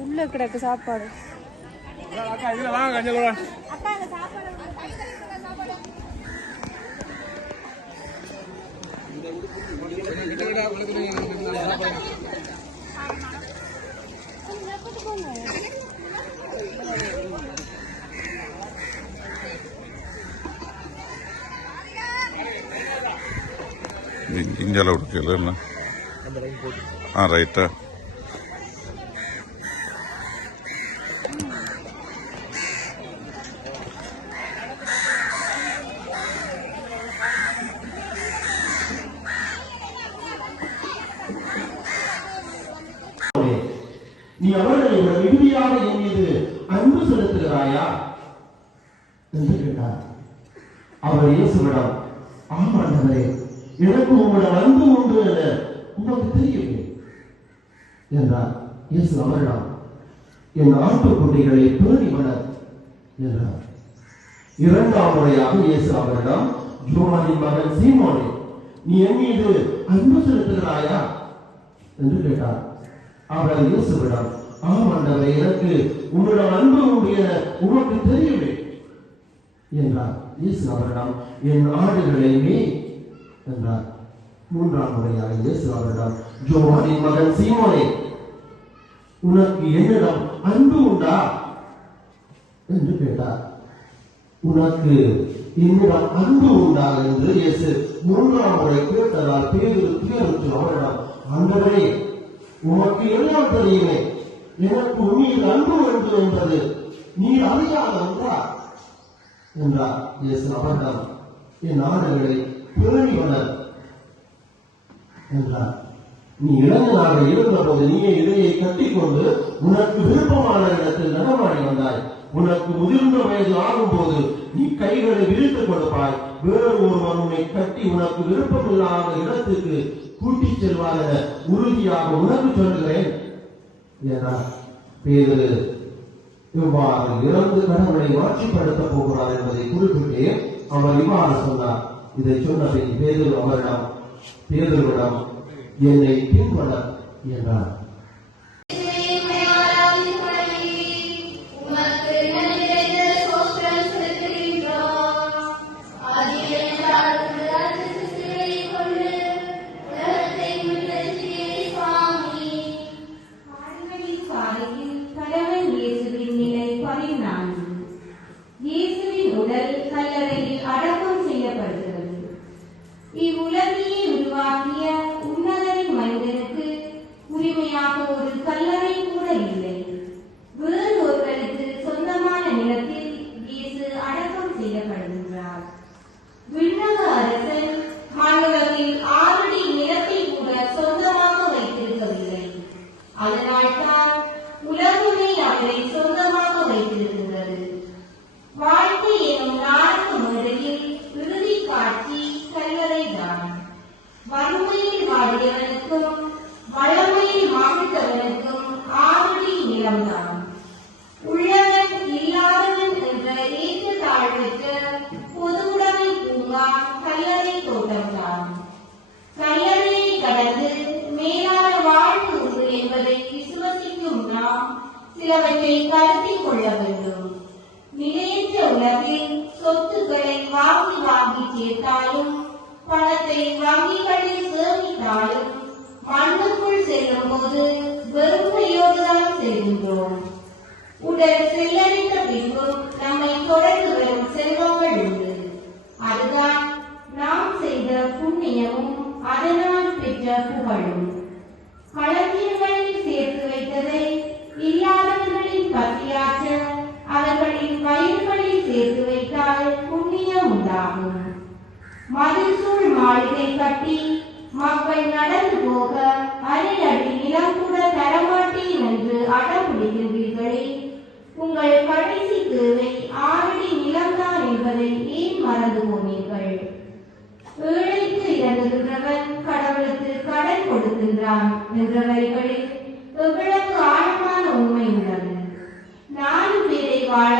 உள்ள கிடக்கு சாப்பாடு. గింజలు ఉడికేలా రైట్. நீ அவர்களை மிகுதியாக என் மீது அன்பு செலுத்துகிறாயா என்று கேட்டார். அவர் இயேசுவிடம், ஆமாண்டவரே, எனக்கு உங்களிடம் அன்பு உண்டு என உங்களுக்கு தெரியவில்லை என்றார். இயேசு அவரிடம், என் ஆட்டுக்குட்டிகளை பேணி வளர் என்றார். இரண்டாம் முறையாக இயேசு அவரிடம், யோவானின் மகன் சீமோனே, நீ என் மீது அன்பு செலுத்துகிறாயா என்று கேட்டார். அவர் இயேசுவிடம், ஆமாண்டவரே, எனக்கு உங்களிடம் அன்பு உண்டு என உனக்கு தெரியவில்லை என்றார். இயேசு அவரிடம், என் ஆடுகளை மேய் என்றார். மூன்றாம் முறையாக இயேசு அவரிடம், யோவானின் மகன் சீமோனே, உனக்கு என்னிடம் அன்பு உண்டா என்று கேட்டார். உனக்கு என்னிடம் அன்பு உண்டா என்று இயேசு மூன்றாம் முறை கேட்டதால் பேதுரு துயருற்று அவரிடம், ஆண்டவரே, உனக்கு எல்லாம் தெரியுமே, எனக்கு உண்மையில் அன்பு வேண்டும் என்பது நீ அறியாதா என்றார். இயேசு அவரிடம், என் ஆடுகளை பேணி வளர் என்றார். நீ இளைஞனாக இருந்தபோது நீயே இடையை கட்டிக்கொண்டு உனக்கு விருப்பமான இடத்தில் நடமாடி வந்தாய். உனக்கு முதிர்ந்த வயது ஆகும் போது நீ கைகளை விரித்துக் கொடுப்பாய். வேறு ஒருவர் உன்னை கட்டி உனக்கு விருப்பமில்லாத இடத்துக்கு கூட்டிச் செல்வார் என உறுதியாக உனக்கு சொல்கிறேன் என்றார். பேதுரு இவ்வாறு இறந்து கடவுளை மாற்றிப்படுத்த போகிறார் என்பதை குறிப்பிட்டு அவர் இவ்வாறு சொன்னார். இதை சொன்ன பின் பேதுருவிடம் என்னை பின்வளர் என்றார். இவ்வுலகையே உருவாக்கிய உன்னதரின் மனிதனுக்கு உரிமையாக ஒரு கல்லறை கூட இல்லை. வேறு ஒருவருக்கு சொந்தமான நிலத்தில் இயேசு அடக்கம் செய்யப்படுகின்றார். விண்ணக அரசன் மண்ணுலகில் 6 அடி நிலத்தை கூட சொந்தமாக வைத்திருக்கவில்லை. அதனால்தான் உலகமே அவரை சொந்தமாக வைத்திருக்கின்றது. வாழ்க்கை எனும் நாடக மேடையில் இறுதி காட்சி கல்லறைதான். வறுமையில் வாடியவனுக்கும் வளமையில் மகிழ்ந்தவனுக்கும் 6 அடி நிலம்தான். உள்ளவன் இல்லாதவன் என்ற ஏற்றத்தாழ்வற்ற பொதுவுடைமை பூங்கா கல்லறை தோட்டம்தான். கல்லறையை கடந்து மேலான வாழ்வு உண்டு என்பதை விசுவசிக்கும் நாம் சிலவற்றை கருத்தில் கொள்ள வேண்டும். நிலையற்ற உலகில் சொத்துக்களை வாங்கி சேர்த்தாலும் பணத்தை வங்கிகளில் சேமித்தாலும் மண்ணுக்குள் செல்லும் போது வெறுமையோடுதான் செல்கின்றோம். உடல் செல்லறிந்த பின்பும் நம்மை தொடர்ந்து வரும் செல்வங்கள் உண்டு. அதுதான் நாம் செய்த புண்ணியமும் அதனால் பெற்ற புகழும். களஞ்சியங்களில் சேர்த்து வைத்ததை இல்லாதவர்களின் பசியாற்ற அவர்களின் வயிறுகளில் சேர்த்து வைத்தால் புண்ணியம் உண்டாகும். மதில் சூழ் மாளிகை கட்டி மக்கள் நடந்து போக அரை அடி நிலம் கூட தரமாட்டேன் என்று அடம் பிடிக்கின்றீர்களே, உங்கள் கடைசி தேவை 6 அடி நிலம்தான் என்பதை ஏன் மறந்து போனீர்கள்? ஏழைக்கு இறங்குகின்றவன் கடவுளுக்கு கடன் கொடுக்கின்றான் என்ற வரிகளில் எவ்வளவு ஆழமான உண்மை உள்ளது. 4 பேரை வாழ